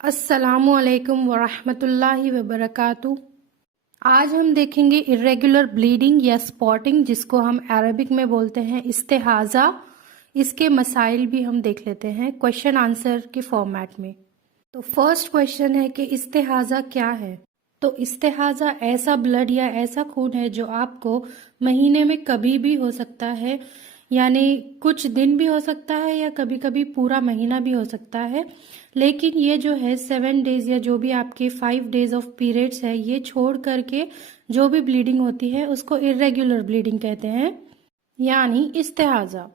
अस्सलामु अलैकुम वरहमतुल्लाहि वबरकातुह। आज हम देखेंगे इर्रेगुलर ब्लीडिंग या स्पॉटिंग, जिसको हम अरबिक में बोलते हैं इस्तेहाज़ा। इसके मसाइल भी हम देख लेते हैं क्वेश्चन आंसर के फॉर्मेट में। तो फर्स्ट क्वेश्चन है कि इस्तेहाज़ा क्या है। तो इस्तेहाज़ा ऐसा ब्लड या ऐसा खून है जो आपको महीने में कभी भी हो सकता है, यानी कुछ दिन भी हो सकता है या कभी कभी पूरा महीना भी हो सकता है। लेकिन ये जो है 7 डेज या जो भी आपके 5 डेज ऑफ पीरियड्स है, ये छोड़ करके जो भी ब्लीडिंग होती है उसको इर्रेगुलर ब्लीडिंग कहते हैं, यानी इस्तेहाज़ा।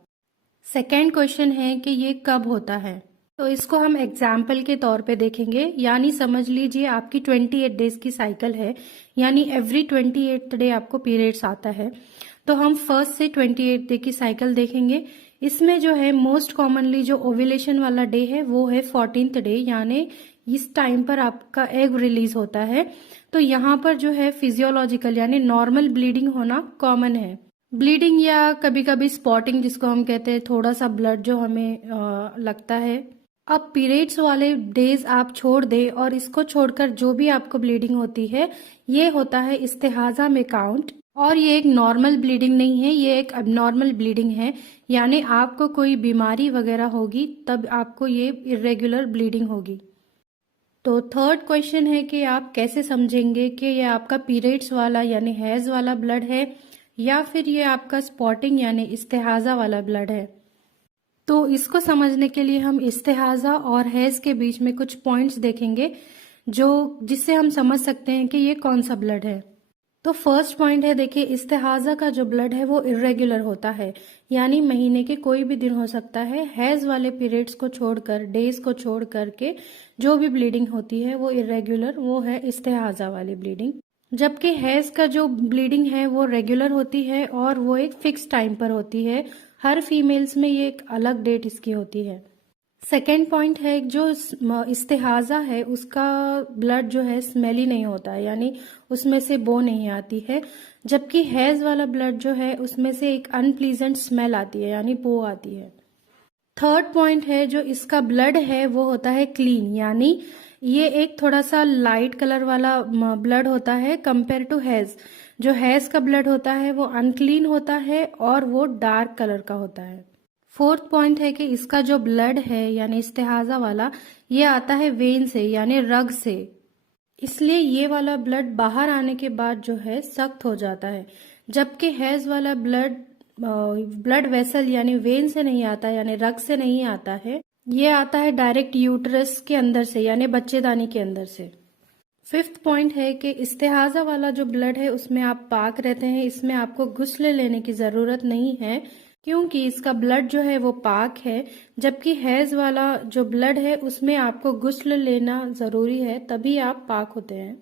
सेकेंड क्वेश्चन है कि ये कब होता है। तो इसको हम एग्जाम्पल के तौर पे देखेंगे, यानी समझ लीजिए आपकी 28 डेज की साइकिल है, यानी एवरी 28th डे आपको पीरियड्स आता है। तो हम फर्स्ट से 28 डे की साइकिल देखेंगे। इसमें जो है मोस्ट कॉमनली जो ओव्यूलेशन वाला डे है वो है 14th डे, यानी इस टाइम पर आपका एग रिलीज होता है। तो यहाँ पर जो है फिजियोलॉजिकल यानी नॉर्मल ब्लीडिंग होना कॉमन है। ब्लीडिंग या कभी कभी स्पॉटिंग जिसको हम कहते हैं, थोड़ा सा ब्लड जो हमें लगता है। अब पीरियड्स वाले डेज आप छोड़ दे और इसको छोड़कर जो भी आपको ब्लीडिंग होती है ये होता है इस्तेहाज़ा में काउंट। और ये एक नॉर्मल ब्लीडिंग नहीं है, ये एक अबनॉर्मल ब्लीडिंग है, यानी आपको कोई बीमारी वगैरह होगी तब आपको ये इर्रेगुलर ब्लीडिंग होगी। तो थर्ड क्वेश्चन है कि आप कैसे समझेंगे कि ये आपका पीरियड्स वाला यानी हैज वाला ब्लड है या फिर ये आपका स्पॉटिंग यानी इस्तेहाज़ा वाला ब्लड है। तो इसको समझने के लिए हम इस्तेहाज़ा और हैज के बीच में कुछ पॉइंट्स देखेंगे जो जिससे हम समझ सकते हैं कि ये कौन सा ब्लड है। तो फर्स्ट पॉइंट है, देखिए इस्तेहाज़ा का जो ब्लड है वो इर्रेगुलर होता है, यानी महीने के कोई भी दिन हो सकता है। हैज वाले पीरियड्स को छोड़कर, डेज को छोड़ करके जो भी ब्लीडिंग होती है वो इर्रेगुलर, वो है इस्तेहाज़ा वाली ब्लीडिंग। जबकि हैज का जो ब्लीडिंग है वो रेगुलर होती है और वो एक फिक्स टाइम पर होती है। हर फीमेल्स में ये एक अलग डेट इसकी होती है। सेकेंड पॉइंट है, जो इस्तेहाज़ा है उसका ब्लड जो है स्मेली नहीं होता है, यानी उसमें से बो नहीं आती है। जबकि हैज वाला ब्लड जो है उसमें से एक अनप्लीजेंट स्मेल आती है, यानी बो आती है। थर्ड पॉइंट है, जो इसका ब्लड है वो होता है क्लीन, यानी ये एक थोड़ा सा लाइट कलर वाला ब्लड होता है कंपेयर टू हैज। जो हैज का ब्लड होता है वो अनक्लीन होता है और वो डार्क कलर का होता है। फोर्थ पॉइंट है कि इसका जो ब्लड है यानी इस्तेहाज़ा वाला, ये आता है वेन से यानी रग से, इसलिए ये वाला ब्लड बाहर आने के बाद जो है सख्त हो जाता है। जबकि हैज वाला ब्लड वेसल यानी वेन से नहीं आता, यानी रग से नहीं आता है, ये आता है डायरेक्ट यूट्रस के अंदर से यानी बच्चेदानी के अंदर से। फिफ्थ पॉइंट है कि इस्तेहाज़ा वाला जो ब्लड है उसमें आप पाक रहते हैं, इसमें आपको गुस्ल लेने की ज़रूरत नहीं है क्योंकि इसका ब्लड जो है वो पाक है। जबकि हैज वाला जो ब्लड है उसमें आपको गुस्ल लेना ज़रूरी है, तभी आप पाक होते हैं।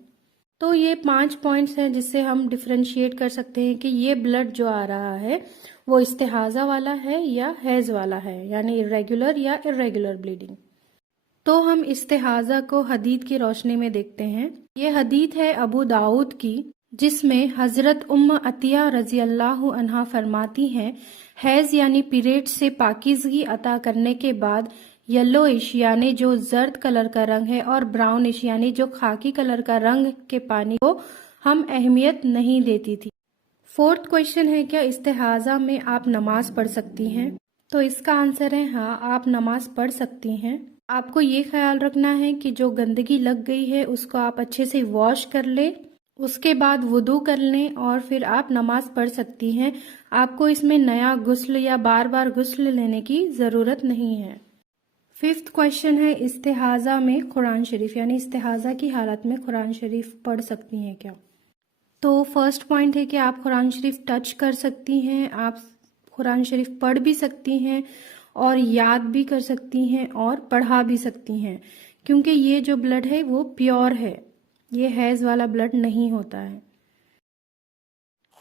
तो ये 5 पॉइंट्स हैं जिससे हम डिफ्रेंशिएट कर सकते हैं कि ये ब्लड जो आ रहा है वो इस्तेहाज़ा वाला है या हैज वाला है, यानी इर्रेगुलर या इर्रेगुलर ब्लीडिंग। तो हम इस्तेहाज़ा को हदीत की रोशनी में देखते हैं। ये हदीत है अबू दाऊद की, जिसमें हजरत उम्म अतिया रजी अल्लाह अन्हा फरमाती हैं, हैज यानी पीरियड से पाकीज़गी अता करने के बाद येलोइश यानी जो जर्द कलर का रंग है और ब्राउनिश यानी जो खाकी कलर का रंग के पानी को हम अहमियत नहीं देती थी। फोर्थ क्वेश्चन है, क्या इस्तेहाज़ा में आप नमाज पढ़ सकती हैं? तो इसका आंसर है हाँ, आप नमाज पढ़ सकती हैं। आपको ये ख्याल रखना है कि जो गंदगी लग गई है उसको आप अच्छे से वॉश कर ले, उसके बाद वुदू कर लें और फिर आप नमाज पढ़ सकती हैं। आपको इसमें नया गुस्ल या बार बार गुस्ल लेने की ज़रूरत नहीं है। फिफ्थ क्वेश्चन है, इस्तेहाज़ा में कुरान शरीफ यानी इस्तेहाज़ा की हालत में कुरान शरीफ पढ़ सकती हैं क्या? तो फर्स्ट पॉइंट है कि आप कुरान शरीफ टच कर सकती हैं, आप कुरान शरीफ पढ़ भी सकती हैं और याद भी कर सकती हैं और पढ़ा भी सकती हैं, क्योंकि ये जो ब्लड है वो प्योर है, ये हैज वाला ब्लड नहीं होता है।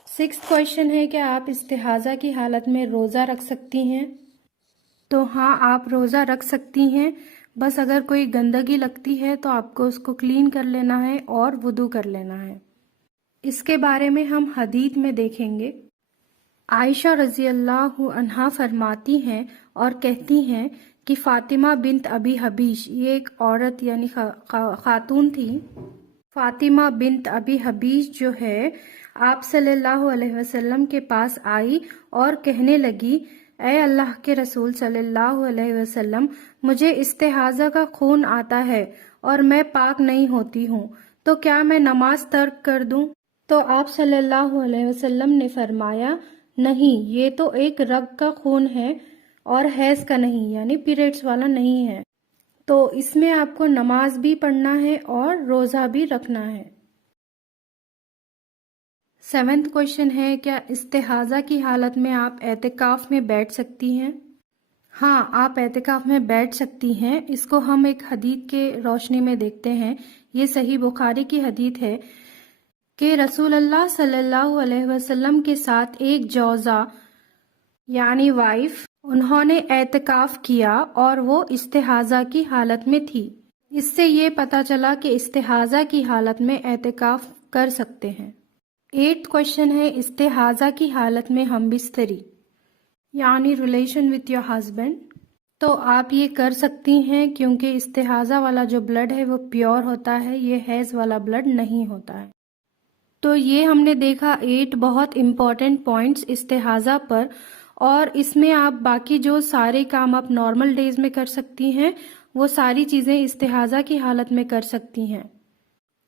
सिक्स्थ क्वेश्चन है कि आप इस्तेहाज़ा की हालत में रोज़ा रख सकती हैं? तो हाँ, आप रोज़ा रख सकती हैं, बस अगर कोई गंदगी लगती है तो आपको उसको क्लीन कर लेना है और वुदू कर लेना है। इसके बारे में हम हदीत में देखेंगे। आयशा रजी अल्लाह अन्हा फरमाती हैं और कहती हैं کہ فاطمہ بنت ابی حبیش، یہ ایک عورت یعنی خاتون تھی، فاطمہ بنت ابی حبیش جو ہے آپ صلی اللہ علیہ وسلم کے پاس آئی اور کہنے لگی، اے اللہ کے رسول صلی اللہ علیہ وسلم، مجھے استحاضہ کا خون آتا ہے اور میں پاک نہیں ہوتی ہوں، تو کیا میں نماز ترک کر دوں؟ تو آپ صلی اللہ علیہ وسلم نے فرمایا، نہیں، یہ تو ایک رگ کا خون ہے اور حیض کا نہیں، یعنی پیریڈز والا نہیں ہے، تو اس میں آپ کو نماز بھی پڑھنا ہے اور روزہ بھی رکھنا ہے۔ 7واں کوشچن ہے، کیا استحاضہ کی حالت میں آپ اعتکاف میں بیٹھ سکتی ہیں؟ ہاں، آپ اعتکاف میں بیٹھ سکتی ہیں۔ اس کو ہم ایک حدیث کے روشنی میں دیکھتے ہیں۔ یہ صحیح بخاری کی حدیث ہے کہ رسول اللہ صلی اللہ علیہ وسلم کے ساتھ ایک جوزہ یعنی وائف، انہوں نے اعتکاف کیا اور وہ استحاضہ کی حالت میں تھی۔ اس سے یہ پتہ چلا کہ استحاضہ کی حالت میں اعتکاف کر سکتے ہیں۔ 8واں کوشچن ہے، استحاضہ کی حالت میں ہم بستری یعنی ریلیشن وتھ یور ہسبینڈ، تو آپ یہ کر سکتی ہیں کیونکہ استحاضہ والا جو بلڈ ہے وہ پیور ہوتا ہے، یہ حیض والا بلڈ نہیں ہوتا ہے۔ تو یہ ہم نے دیکھا 8 بہت امپورٹنٹ پوائنٹس استحاضہ پر، اور اس میں آپ باقی جو سارے کام آپ نارمل ڈیز میں کر سکتی ہیں وہ ساری چیزیں استحاضہ کی حالت میں کر سکتی ہیں۔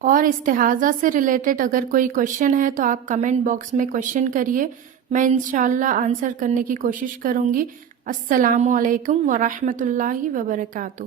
اور استحاضہ سے ریلیٹڈ اگر کوئی کوشچن ہے تو آپ کمنٹ باکس میں کوشچن کریے، میں انشاءاللہ آنسر کرنے کی کوشش کروں گی۔ السلام علیکم ورحمۃ اللہ وبرکاتہ۔